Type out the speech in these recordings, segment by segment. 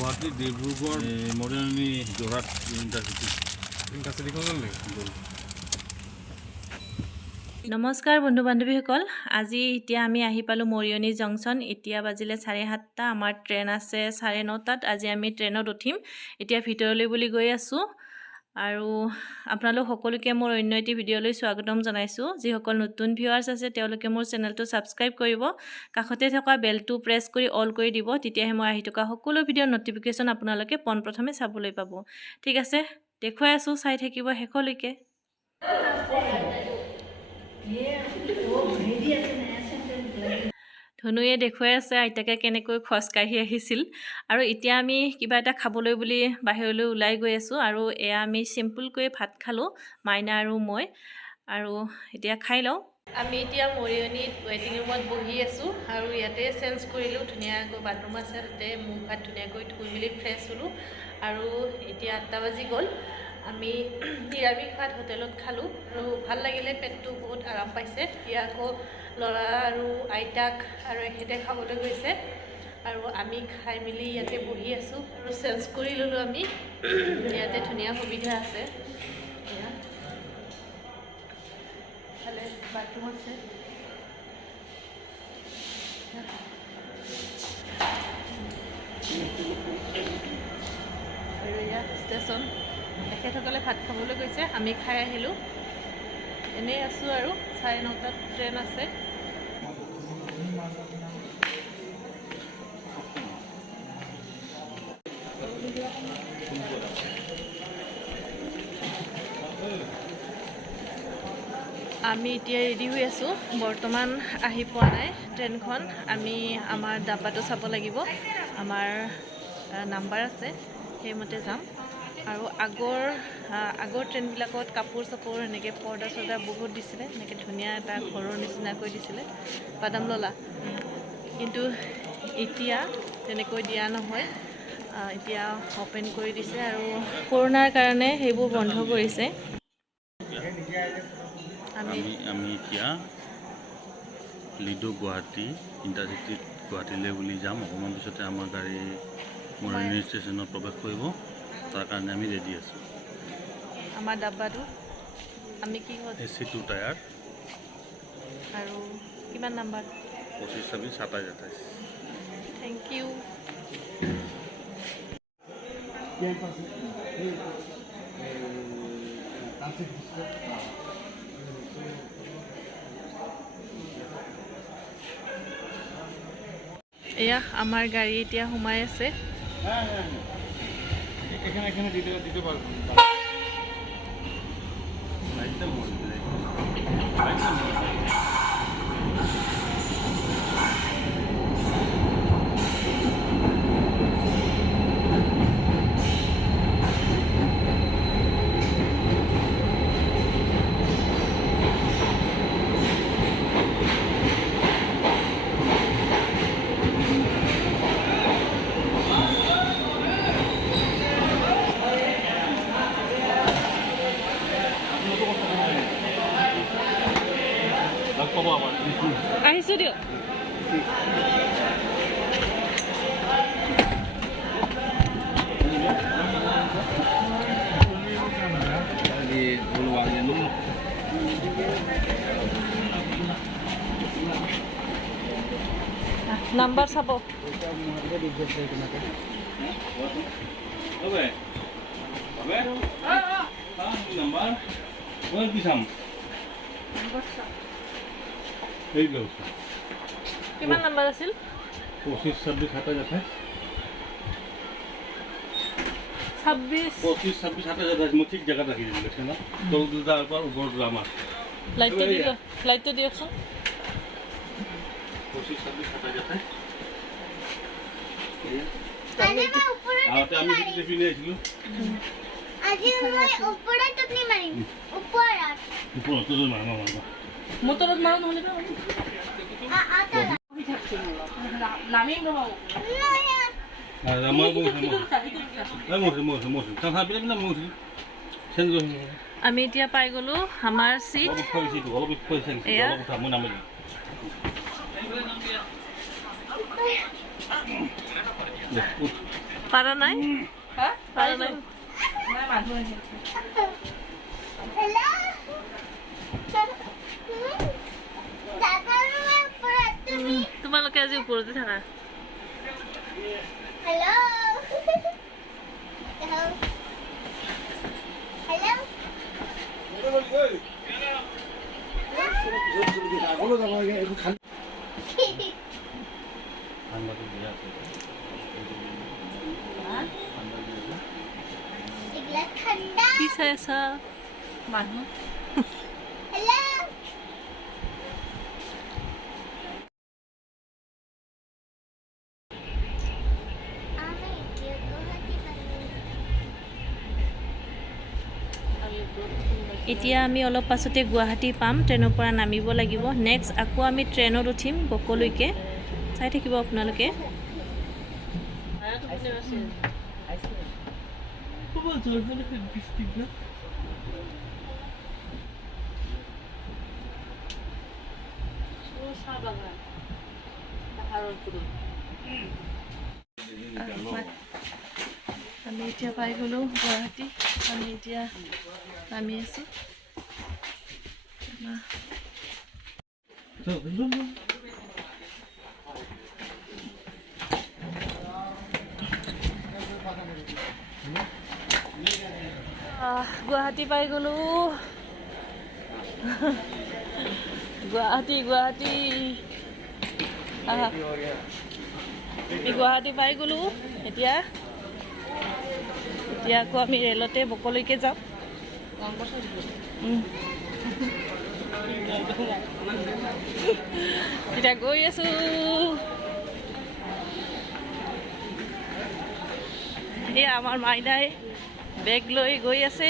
Guwahati Dibrugarh Mariani Jorhat intercity নমস্কাৰ বন্ধু বান্ধৱীসকল আজি এতিয়া আমি আহি পালো মৰিয়নি জংচন এতিয়া বাজিলে 7:30 আমাৰ ট্ৰেইন আছে 9:30 আজি আমি ট্ৰেইনত উঠিম এতিয়া ভিতৰলৈ বুলি গৈ আছো আৰু আপোনালোক সকলোকে মোৰ অন্য এটি ভিডিঅলৈ স্বাগতম জনাইছো যিসকল নতুন ভিউৱাৰ্ছ আছে তেওঁলোকে মোৰ চেনেলটো সাবস্ক্ৰাইব কৰিব কাষতে থকা বেলটো প্ৰেছ কৰি অল কৰি দিব তেতিয়াহে মই আহি থকা সকলো ভিডিঅ'ৰ নটিফিকেশ্যন আপোনালোকে পোনপ্ৰথমে চাবলৈ পাব ঠিক আছে দেখুৱাই আছো চাই থাকিব শেষলৈকে ধনুয়ে দেখুৱাই আছে আইতাকে কেনেকৈ খোজকাঢ়ি আহিছিল আৰু এতিয়া আমি কিবা এটা খাবলৈ বুলি বাহিৰলৈ ওলাই গৈ আছো আৰু এয়া আমি সিম্পলকৈ ভাত খালো মাইনা আৰু মই আৰু এতিয়া খাই লওঁ আমি এতিয়া মৰিয়নিত ৱেটিং ৰুমত বহি আছো আৰু ইয়াতে চেঞ্জ কৰিলো ধুনীয়াকৈ বাথৰুম আছে তাতে মুখ হাত ধুনীয়াকৈ ধুই মেলি ফ্ৰেছ হলো আৰু এতিয়া 8টা বাজি গ'ল আমি নিৰামিষ ভাত হোটেলত খালো আৰু ভাল লাগিলে পেটটো বহুত আৰাম পাইছে এতিয়া আকৌ ল'ৰা আৰু আইতাক আৰু এখেতে খাবলৈ গৈছে আৰু আমি খাই মেলি ইয়াতে বহি আছো আৰু চেঞ্জ কৰি ল'লো আমি ইয়াতে ধুনীয়া সুবিধা আছে ভালে বাথৰুম আছে আৰু ইয়াত ষ্টেচন তেখেতসকলে ভাত খাবলৈ গৈছে আমি খাই আহিলোঁ এনেই আছোঁ আৰু 9:30 ট্ৰেইন আছে আমি এতিয়া ৰেডি হৈ আছোঁ বৰ্তমান আহি পোৱা নাই ট্ৰেইনখন আমি আমাৰ ডাব্বাটো চাব লাগিব আমাৰ নাম্বাৰ আছে সেইমতে যাম আৰু আগৰ ট্ৰেইনবিলাকত কাপোৰ চাপোৰ এনেকৈ পৰ্দা চৰ্দা বহুত দিছিলে এনেকৈ ধুনীয়া এটা ঘৰৰ নিচিনাকৈ দিছিলে বাদাম ললা কিন্তু এতিয়া তেনেকৈ দিয়া নহয় এতিয়া অপেন কৰি দিছে আৰু কৰোণাৰ কাৰণে সেইবোৰ বন্ধ কৰিছে আমি এতিয়া লিডু গুৱাহাটী ইণ্টাৰচিটিত গুৱাহাটীলৈ বুলি যাম অকণমান পিছতে আমাৰ গাড়ী মৰিয়নি ষ্টেচনত প্ৰৱেশ কৰিব তাৰ কাৰণে আমি ৰেডি আছোঁ আমাৰ ডাব্বাটো আমি কি AC 2 টায়াৰ আৰু কিমান নাম্বাৰ 25 27 28 থেংক ইউ এয়া আমাৰ গাড়ী এতিয়া সোমাই আছে এখানে দিতে পাৰবো আহিছোঁ দিয়ক নাম্বাৰ চাব কিমান নাম্বাৰ আছিল 25 26 27 26 25 26 27 মই ঠিক জায়গা রাখি দিয়েছি না তো দুটার পর উপর আমার লাইটটো দিয়কচোন 25 26 27 আমি কিছু দেখি নিয়েছিল আজি মই ওপৰত আপনি মাৰিম ওপৰত তো মাৰমা মোটৰত মাৰো নহলে নামিম ৰবা আমি এতিয়া পাই গলো আমাৰ সিট পাৰা নাই পাৰা নাই Hello. Dada মই ওপৰত তুমি তোমালোকে আজি ওপৰতে থাকা Hello. Hello. Hello. Igla ঠাণ্ডা কি চাই আছা মানুহ Hello. আমি এতিয়া গুৱাহাটী পালোঁ এতিয়া আমি অলপ পাছতে গুৱাহাটী পাম ট্ৰেইনৰ পৰা নামিব লাগিব নেক্সট আকৌ আমি ট্ৰেইনত উঠিম বকলৈকে চাই থাকিব আপোনালোকে আমি এতিয়া পাই গ'লোঁ গুৱাহাটী আমি এতিয়া নামি আছোঁ গুৱাহাটী পাই গ'লোঁ গুৱাহাটী গুৱাহাটী গুৱাহাটী পাই গ'লোঁ এতিয়া আকৌ আমি ৰেলতে বকলৈকে যাম এতিয়া গৈ আছোঁ এয়া আমাৰ মাইনাই বেগ লৈ গৈ আছে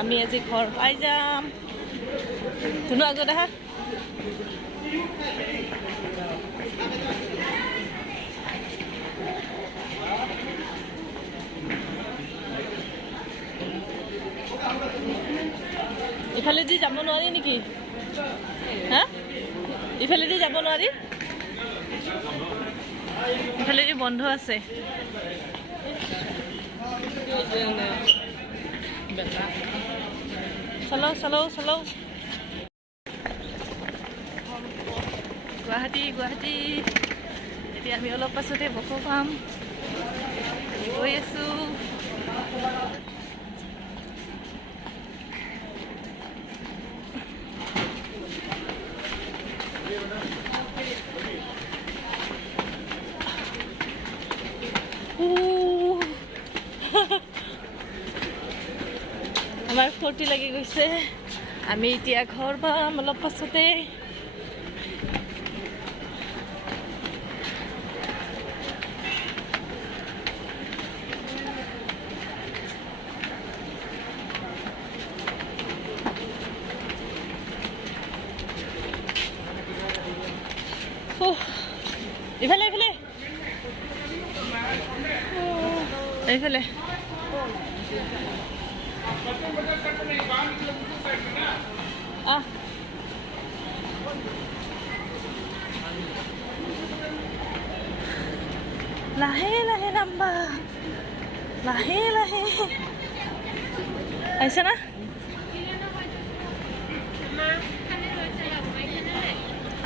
আমি আজি ঘৰ পাই যাম ধুনু আগত আহা ইফালেদি যাব নোৱাৰি নেকি হা ইফালেদি যাব নোৱাৰি ইফালেদি বন্ধ আছে চলো চলো চলো গুৱাহাটী গুৱাহাটী এতিয়া আমি অলপ পাছতে বক পাম গৈ আছোঁ আমাৰ ফূৰ্তি লাগি গৈছে আমি এতিয়া ঘৰ পাম অলপ পাছতে ইফালে ইফালে এইফালে লাহে লাহে নাম্বা লাহে লাহে আহিছে না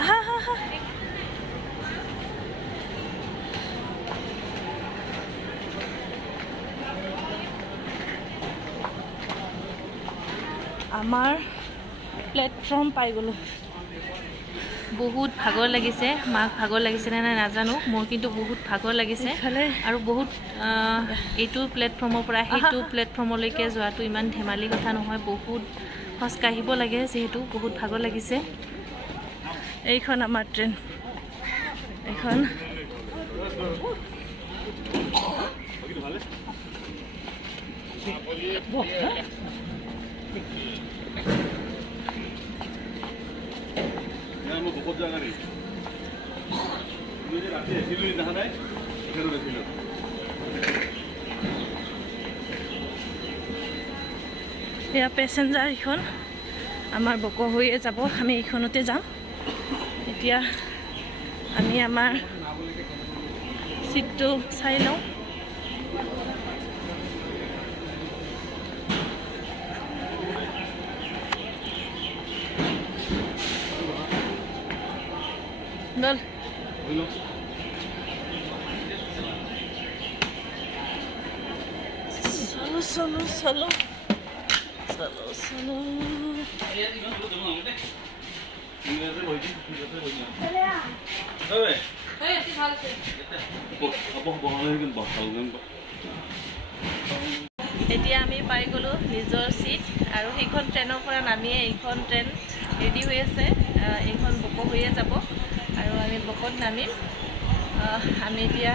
আহা হা হা আমাৰ প্লেটফৰ্ম পাই গ'লোঁ বহুত ভাগৰ লাগিছে মাক ভাগৰ লাগিছেনে নাই নাজানো মোৰ কিন্তু বহুত ভাগৰ লাগিছে আৰু বহুত এইটো প্লেটফৰ্মৰ পৰা সেইটো প্লেটফৰ্মলৈকে যোৱাটো ইমান ধেমালি কথা নহয় বহুত খোজকাঢ়িব লাগে যিহেতু বহুত ভাগৰ লাগিছে এইখন আমাৰ ট্ৰেইন এইখন মই বহুত জাগা নেই ৰাতি আহিলো দেখা নাই এখানে দেখিলো এয়া পেচেঞ্জাৰ এইখন আমাৰ বক হৈয়ে যাব আমি এইখনতে যাম এতিয়া আমি আমাৰ সিটটো চাই লওঁ দল চলো চলো চলো চলো এতিয়া আমি পাই গ'লো নিজৰ সিট আৰু সেইখন ট্ৰেইনৰ পৰা নামিয়ে এইখন ট্ৰেইন ৰেডি হৈ আছে এইখন বক হৈয়ে যাব আৰু আমি বকত নামিম আমি এতিয়া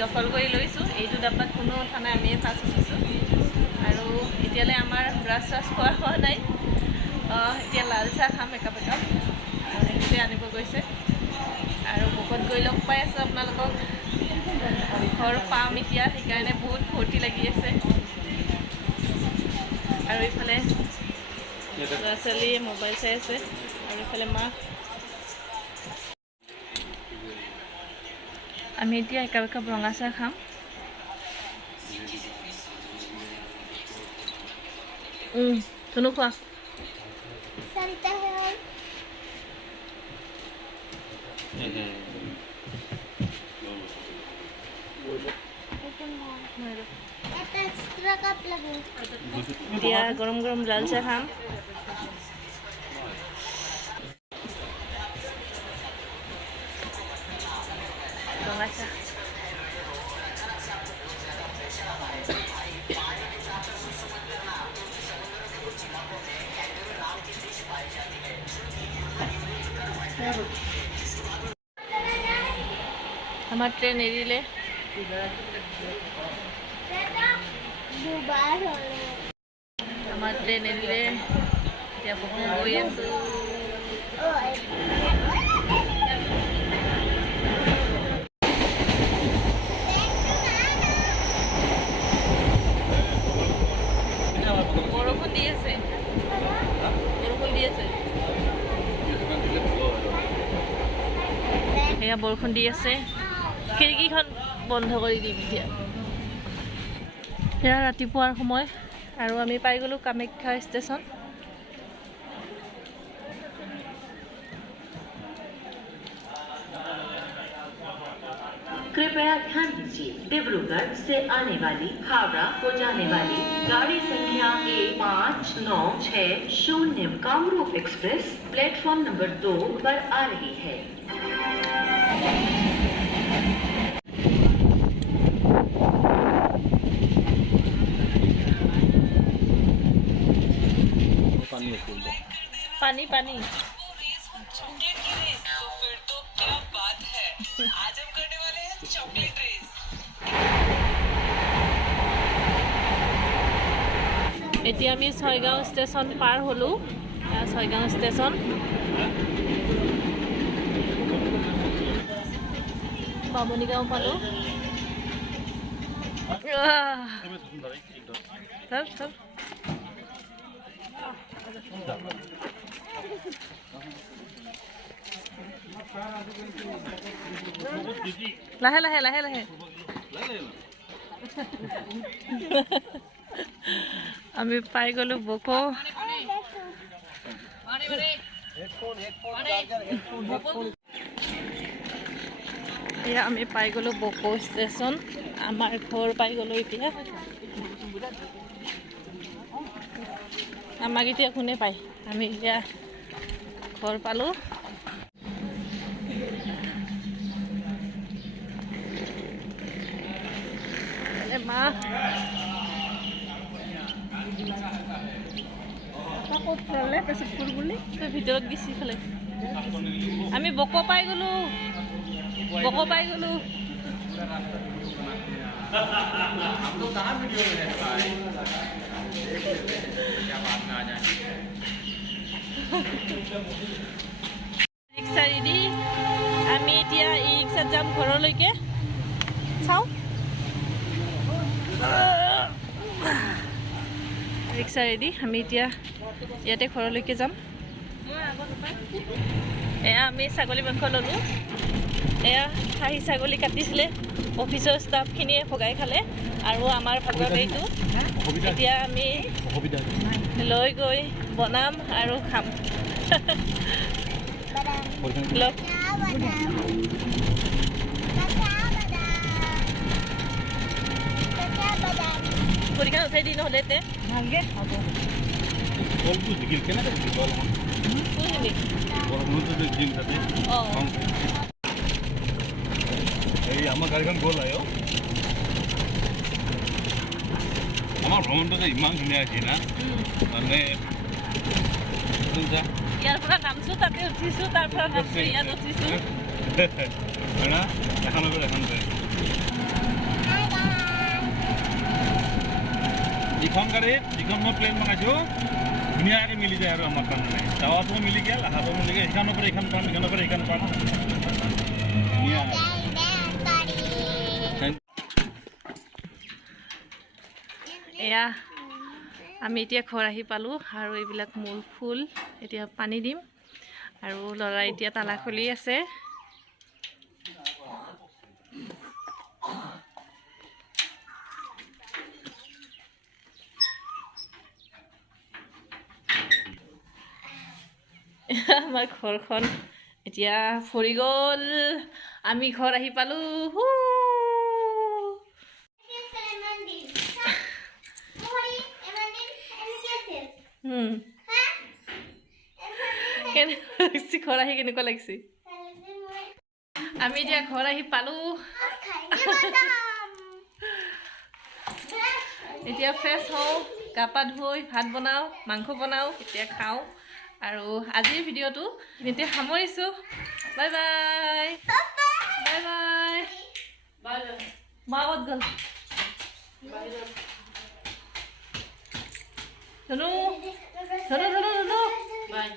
দখল কৰি লৈছোঁ এইটো ডাব্বাত কোনো উঠা নাই আমিয়ে ফাৰ্ষ্ট উঠিছোঁ আৰু এতিয়ালৈ আমাৰ ব্ৰাছ চাছ খোৱা হোৱা নাই এতিয়া লাল চাহ খাম একাপ সেইটোতে আনিব গৈছে আৰু বকত গৈ লগ পাই আছোঁ আপোনালোকক ঘৰ পাম এতিয়া সেইকাৰণে বহুত ফূৰ্তি লাগি আছে আৰু এইফালে ল'ৰা ছোৱালীয়ে মোবাইল চাই আছে আৰু এইফালে মা আমি এতিয়া একাপ ৰঙা চাহ খাম ধুনু খোৱা Santa Hel. Ito extra cup lagi. এতিয়া গৰম গৰম লাল চাহ খাম ৰঙা চাহ আমাৰ ট্ৰেইন এৰিলে Bubar holo. আমাৰ ট্ৰেইন এৰিলে এতিয়া বক গৈ আছোঁ বৰষুণ দি আছে সেয়া বৰষুণ দি আছে খিৰিকীখন বন্ধ কৰি দিম এতিয়া সেয়া ৰাতিপুৱাৰ সময় আৰু আমি পাই গ'লোঁ কামাখ্যা ষ্টেচন कृपया ध्यान दीजिए डिब्रूगढ़ से आने वाली हावड़ा को जाने वाली गाड़ी संख्या A5960 Kamrup express platform number 2 पर आ रही है पानी पानी चॉकलेट की रेस तो फिर तो क्या बात है आज हम करने वाले हैं चॉकलेट रेस এতিয়া আমি ছয়গাঁও ষ্টেচন পাৰ হ'লোঁ ছয়গাঁও ষ্টেচন বামুণীগাঁও পালোঁ চল চল লাহে লাহে লাহে লাহে আমি পাই গ'লোঁ বক এয়া আমি পাই গ'লোঁ বক ষ্টেচন আমাৰ ঘৰ পাই গ'লোঁ এতিয়া আমাক এতিয়া কোনে পায় আমি এতিয়া ঘৰ পালোঁ মা ভিতৰত গেছি ফালে আমি বক পাই গ'লোঁ ৰিক্সা ৰেডি আমি এতিয়া ই ৰিক্সাত যাম ঘৰলৈকে চাওঁ ৰিক্সা ৰেডি আমি এতিয়া ইয়াতে ঘৰলৈকে যাম এয়া আমি ছাগলী মাংস ল'লোঁ এয়া খাহী ছাগলী কাটিছিলে অফিচৰ ষ্টাফখিনিয়ে ভগাই খালে আৰু আমাৰ ভাগৰ এইটো এতিয়া আমি লৈ গৈ বনাম আৰু খাম লগ পৰীক্ষা উঠাই দি নহ'লে তে ভালকৈ হ'ব আমাৰ গাড়ীখন গ'ল আমাৰ ভ্ৰমণটো যে ইমান ধুনীয়া হৈছে না মানে ইয়াৰ পৰা নামছোঁ তাতে উঠিছোঁ তাৰ পৰা নামছোঁ ইয়াত উঠিছোঁ এখন ইখন গাড়ীত যিখন মই প্লেন বনাইছোঁ ধুনীয়াকৈ মিলি যায় আৰু আমাৰ কাৰণে যাৱাটো মিলি গ'ল আহাটো মিলি গ'ল সিখনৰ পৰা এইখন পাম সিখনৰ পৰা এইখন পাম ধুনীয়া এয়া আমি এতিয়া ঘৰ আহি পালোঁ আৰু এইবিলাক মূল ফুল এতিয়া পানী দিম আৰু ল'ৰা এতিয়া তালা খুলি আছে আমাৰ ঘৰখন এতিয়া ফুৰি গ'ল আমি ঘৰ আহি পালোঁ ঘৰ আহি কেনেকুৱা লাগিছে আমি এতিয়া ঘৰ আহি পালোঁ এতিয়া ফ্ৰেছ হওঁ গা পা ধুই ভাত বনাওঁ মাংস বনাওঁ এতিয়া খাওঁ আৰু আজিৰ ভিডিঅ'টো এইখিনিতে সামৰিছোঁ বাই বাই বাই বাই মাহঁত গ'ল ধনু ধনু ধনু ধনু বাই